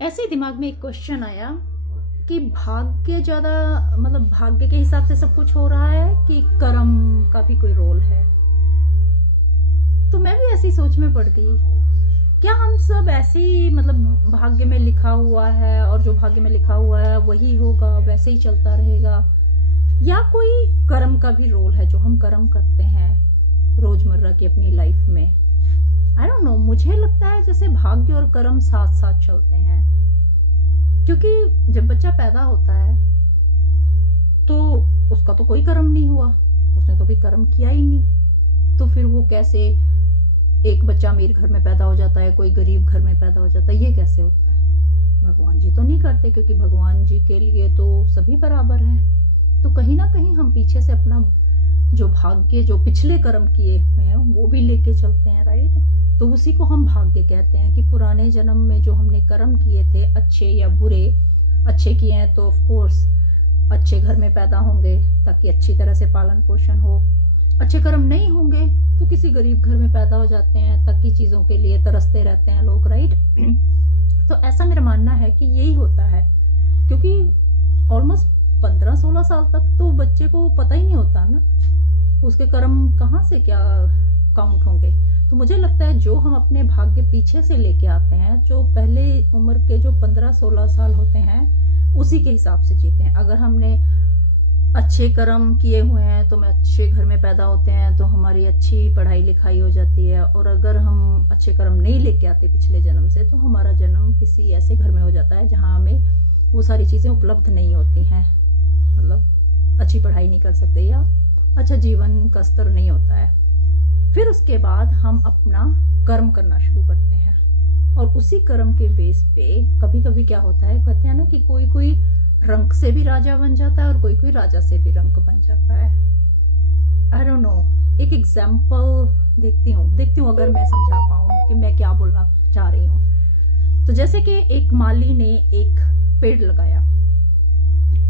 ऐसे ही दिमाग में एक क्वेश्चन आया कि भाग्य ज़्यादा, मतलब भाग्य के हिसाब से सब कुछ हो रहा है कि कर्म का भी कोई रोल है। तो मैं भी ऐसी सोच में पड़ गई, क्या हम सब ऐसे ही, मतलब भाग्य में लिखा हुआ है और जो भाग्य में लिखा हुआ है वही होगा, वैसे ही चलता रहेगा, या कोई कर्म का भी रोल है जो हम कर्म करते हैं रोजमर्रा की अपनी लाइफ में। आई डोंट नो, मुझे लगता है जैसे भाग्य और कर्म साथ साथ चलते हैं, क्योंकि जब बच्चा पैदा होता है तो उसका तो कोई कर्म नहीं हुआ, उसने तो भी कर्म किया ही नहीं, तो फिर वो कैसे, एक बच्चा अमीर घर में पैदा हो जाता है, कोई गरीब घर में पैदा हो जाता है, ये कैसे होता है? भगवान जी तो नहीं करते, क्योंकि भगवान जी के लिए तो सभी बराबर हैं। तो कहीं ना कहीं हम पीछे से अपना जो भाग्य, जो पिछले कर्म किए हुए हैं वो भी लेके चलते हैं, राइट? तो उसी को हम भाग्य कहते हैं कि पुराने जन्म में जो हमने कर्म किए थे, अच्छे या बुरे, अच्छे किए हैं तो ऑफ कोर्स अच्छे घर में पैदा होंगे ताकि अच्छी तरह से पालन पोषण हो, अच्छे कर्म नहीं होंगे तो किसी गरीब घर में पैदा हो जाते हैं ताकि चीज़ों के लिए तरसते रहते हैं लोग, राइट? तो ऐसा मेरा मानना है कि यही होता है, क्योंकि ऑलमोस्ट 15-16 साल तक तो बच्चे को पता ही नहीं होता ना उसके कर्म कहाँ से क्या काउंट होंगे। तो मुझे लगता है जो हम अपने भाग्य पीछे से लेके आते हैं, जो पहले उम्र के जो 15-16 साल होते हैं उसी के हिसाब से जीते हैं। अगर हमने अच्छे कर्म किए हुए हैं तो हम अच्छे घर में पैदा होते हैं, तो हमारी अच्छी पढ़ाई लिखाई हो जाती है, और अगर हम अच्छे कर्म नहीं लेके आते पिछले जन्म से तो हमारा जन्म किसी ऐसे घर में हो जाता है जहाँ हमें वो सारी चीज़ें उपलब्ध नहीं होती हैं, मतलब अच्छी पढ़ाई नहीं कर सकते या अच्छा जीवन का स्तर नहीं होता है। फिर उसके बाद हम अपना कर्म करना शुरू करते हैं, और उसी कर्म के बेस पे कभी कभी क्या होता है, कहते हैं ना कि कोई कोई रंक से भी राजा बन जाता है और कोई कोई राजा से भी रंक बन जाता है। आई डोंट नो, एक एग्जाम्पल देखती हूँ अगर मैं समझा पाऊँ कि मैं क्या बोलना चाह रही हूँ। तो जैसे कि एक माली ने एक पेड़ लगाया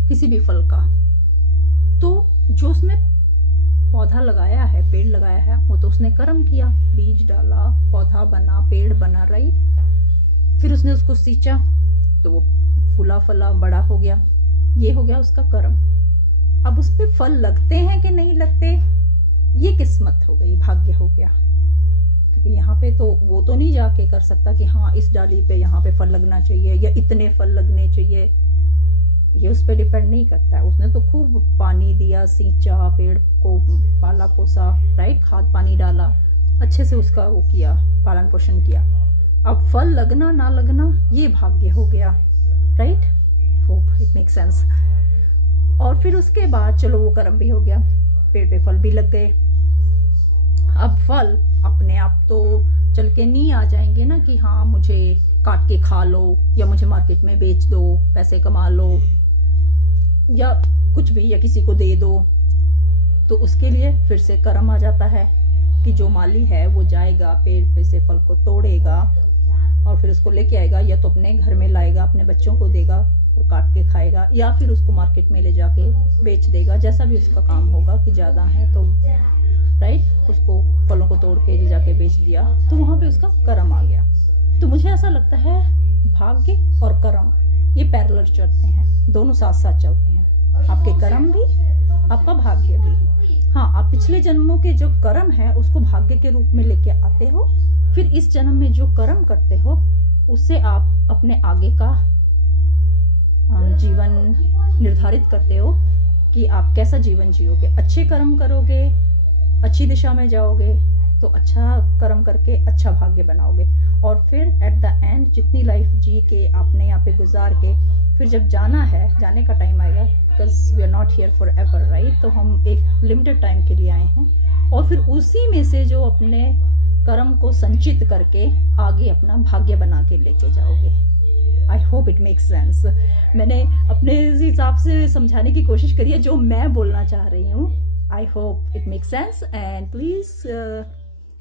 किसी भी फल का, तो जो उसने पौधा लगाया है, पेड़ लगाया है, वो तो उसने कर्म किया, बीज डाला, पौधा बना, पेड़ बना, राइट? फिर उसने उसको सींचा तो वो फूला फला बड़ा हो गया, ये हो गया उसका कर्म। अब उस पे फल लगते हैं कि नहीं लगते, ये किस्मत हो गई, भाग्य हो गया, क्योंकि यहाँ पे तो वो तो नहीं जाके कर सकता कि हाँ इस डाली पे यहाँ पे फल लगना चाहिए या इतने फल लगने चाहिए, ये उस पर डिपेंड नहीं करता है। उसने तो खूब पानी दिया, सींचा, पेड़ को पाला पोसा, राइट, खाद पानी डाला, अच्छे से उसका वो किया, पालन पोषण किया। अब फल लगना ना लगना ये भाग्य हो गया, right? Hope it make sense. और फिर उसके बाद चलो वो कर्म भी हो गया, पेड़ पे फल भी लग गए। अब फल अपने आप तो चल के नहीं आ जाएंगे ना कि हाँ मुझे काट के खा लो या मुझे मार्केट में बेच दो, पैसे कमा लो या कुछ भी, या किसी को दे दो। तो उसके लिए फिर से कर्म आ जाता है कि जो माली है वो जाएगा, पेड़ पे से फल को तोड़ेगा और फिर उसको लेके आएगा, या तो अपने घर में लाएगा, अपने बच्चों को देगा और काट के खाएगा, या फिर उसको मार्केट में ले जाके बेच देगा, जैसा भी उसका काम होगा। कि ज़्यादा है तो राइट, उसको फलों को तोड़ के ले जाके बेच दिया, तो वहाँ पे उसका कर्म आ गया। तो मुझे ऐसा लगता है भाग्य और कर्म ये पैरेलल चलते हैं, दोनों साथ साथ चलते हैं, आपके कर्म भी, आपका भाग्य भी। हाँ, आप पिछले जन्मों के जो कर्म है उसको भाग्य के रूप में लेके आते हो, फिर इस जन्म में जो कर्म करते हो उससे आप अपने आगे का जीवन निर्धारित करते हो कि आप कैसा जीवन जियोगे। अच्छे कर्म करोगे, अच्छी दिशा में जाओगे, तो अच्छा कर्म करके अच्छा भाग्य बनाओगे, और फिर एट द एंड जितनी लाइफ जी के आपने यहाँ पे गुजार के फिर जब जाना है, जाने का टाइम आएगा, because we are not here forever, right? तो हम एक लिमिटेड टाइम के लिए आए हैं, और फिर उसी में से जो अपने कर्म को संचित करके आगे अपना भाग्य बना के लेके जाओगे। आई होप इट मेक्स सेंस। मैंने अपने हिसाब से समझाने की कोशिश करी है जो मैं बोलना चाह रही हूँ। I hope it makes sense, and please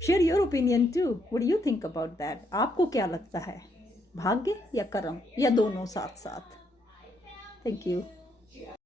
share your opinion too. What do you think about that? आपको क्या लगता है, भाग्य या कर्म या दोनों साथ साथ? Thank you.